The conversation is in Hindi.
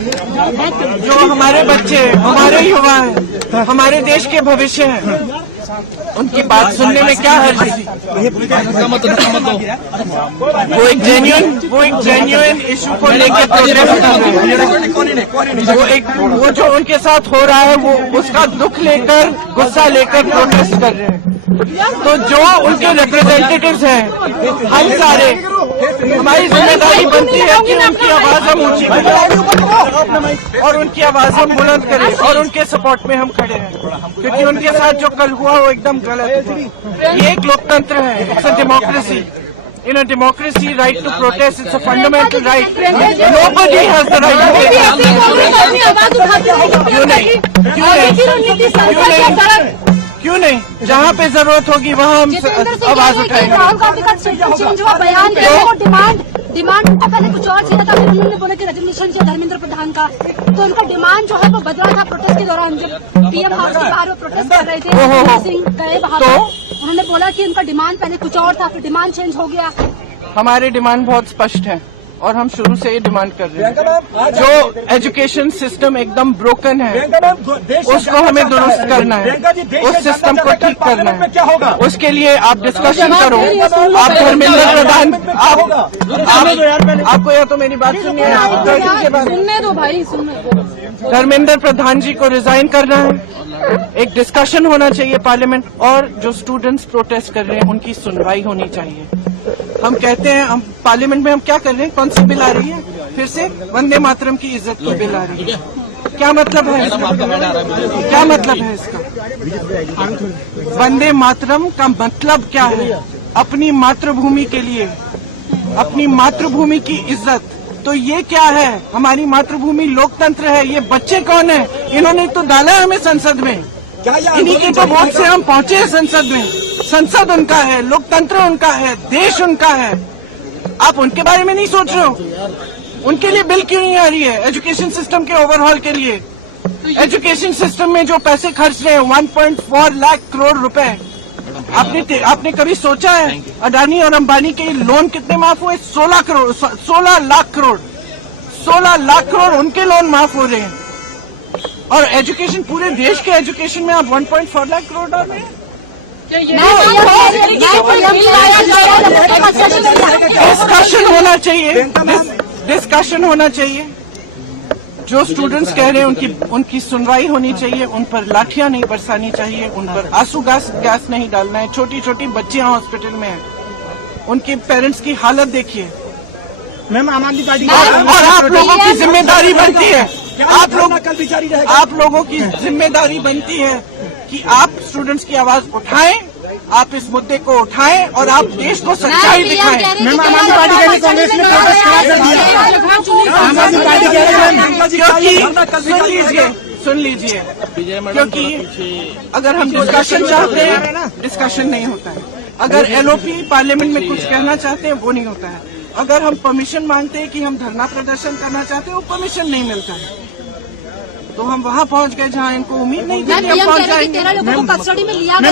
जो हमारे बच्चे, हमारे युवा हैं, हमारे देश के भविष्य हैं, उनकी बात सुनने में क्या हर्ज है? वो एक जेन्युइन इशू को लेकर प्रोटेस्ट कर रहे हैं। वो जो उनके साथ हो रहा है वो उसका दुख लेकर, गुस्सा लेकर प्रोटेस्ट कर रहे हैं। तो जो उनके रिप्रेजेंटेटिव्स हैं, हम सारे, हमारी जिम्मेदारी बनती है कि उनकी आवाज हम ऊंची करें और उनकी आवाज हम बुलंद करें और उनके सपोर्ट में हम खड़े हैं, क्योंकि उनके साथ जो कल हुआ वो एकदम गलत है। ये एक लोकतंत्र है, it's a democracy. In a democracy, right to protest, it's a fundamental right. Nobody has the right to protest. क्यों नहीं? जहाँ पे जरूरत होगी वहाँ हम आवाज उठाएंगे। राहुल गांधी का चेंज हुआ बयान, डिमांड उनका पहले कुछ और चाहिए था, फिर उन्होंने बोला कि रेजिग्नेशन चाहिए धर्मेंद्र प्रधान का, तो उनका डिमांड जो है वो बदला था प्रोटेस्ट के दौरान। जब पीएम हाउस के बाहर वो प्रोटेस्ट कर रहे थे, सिंह गए बाहर, तो उन्होंने बोला कि उनका डिमांड पहले कुछ और था, फिर डिमांड चेंज हो गया। हमारे डिमांड बहुत स्पष्ट है और हम शुरू से ये डिमांड कर रहे हैं। जो एजुकेशन सिस्टम एकदम ब्रोकन है उसको हमें दुरुस्त करना है, उस सिस्टम को ठीक करना है। उसके लिए आप डिस्कशन करो। आप धर्मेंद्र प्रधान, आपको या तो मेरी बात सुनिए, सुनने दो भाई, सुनने दो। धर्मेंद्र प्रधान जी को रिजाइन करना है, एक डिस्कशन होना चाहिए पार्लियामेंट, और जो स्टूडेंट्स प्रोटेस्ट कर रहे हैं उनकी सुनवाई होनी चाहिए। हम कहते हैं, हम पार्लियामेंट में हम क्या कर रहे हैं? कौन सी बिल आ रही है? फिर से वंदे मातरम की इज्जत की बिल आ रही है। क्या मतलब है इसका? क्या मतलब है इसका? वंदे मातरम का मतलब क्या है? अपनी मातृभूमि के लिए, अपनी मातृभूमि की इज्जत। तो ये क्या है? हमारी मातृभूमि लोकतंत्र है। ये बच्चे कौन है? इन्होंने तो डाला है हमें संसद में, इन्हीं के तो वोट से हम पहुंचे हैं संसद में। संसद उनका है, लोकतंत्र उनका है, देश उनका है। आप उनके बारे में नहीं सोच रहे हो? उनके लिए बिल क्यों नहीं आ रही है? एजुकेशन सिस्टम के ओवरहॉल के लिए, एजुकेशन सिस्टम में जो पैसे खर्च रहे हैं 1.4 लाख करोड़ रुपए, आपने कभी सोचा है अडानी और अंबानी के लोन कितने माफ हुए? 16 लाख करोड़ 16 लाख करोड़ उनके लोन माफ हो रहे हैं। और एजुकेशन, पूरे देश के एजुकेशन में आप 1.4 लाख करोड़ डाल रहे हैं। डिस्कशन होना चाहिए, डिस्कशन होना चाहिए। जो स्टूडेंट्स कह रहे हैं उनकी सुनवाई होनी चाहिए, उन पर लाठियां नहीं बरसानी चाहिए, उन पर आंसू गैस नहीं डालना है। छोटी छोटी बच्चियां हॉस्पिटल में हैं, उनके पेरेंट्स की हालत देखिए। मैम, आम आदमी पार्टी और आप लोगों की जिम्मेदारी बनती है, आप लोगों की जिम्मेदारी बनती है कि आप स्टूडेंट्स की आवाज उठाएं, आप इस मुद्दे को उठाएं और आप देश को सच्चाई दिखाएं। मैम, आम आदमी पार्टी कह रही है कांग्रेस ने प्रोटेस्ट खड़ा कर दिया। आम आदमी पार्टी कह रही है, क्योंकि सुन लीजिए, क्योंकि अगर हम डिस्कशन चाहते हैं, डिस्कशन नहीं होता है। अगर एलओपी पार्लियामेंट में कुछ कहना चाहते हैं, वो नहीं होता है। अगर हम परमिशन मांगते हैं कि हम धरना प्रदर्शन करना चाहते हैं, वो परमिशन नहीं मिलता है। तो हम वहाँ पहुँच गए जहाँ इनको उम्मीद नहीं थी कि हम पहुँच जाएंगे। 13 लोगों को कस्टडी में लिया गया।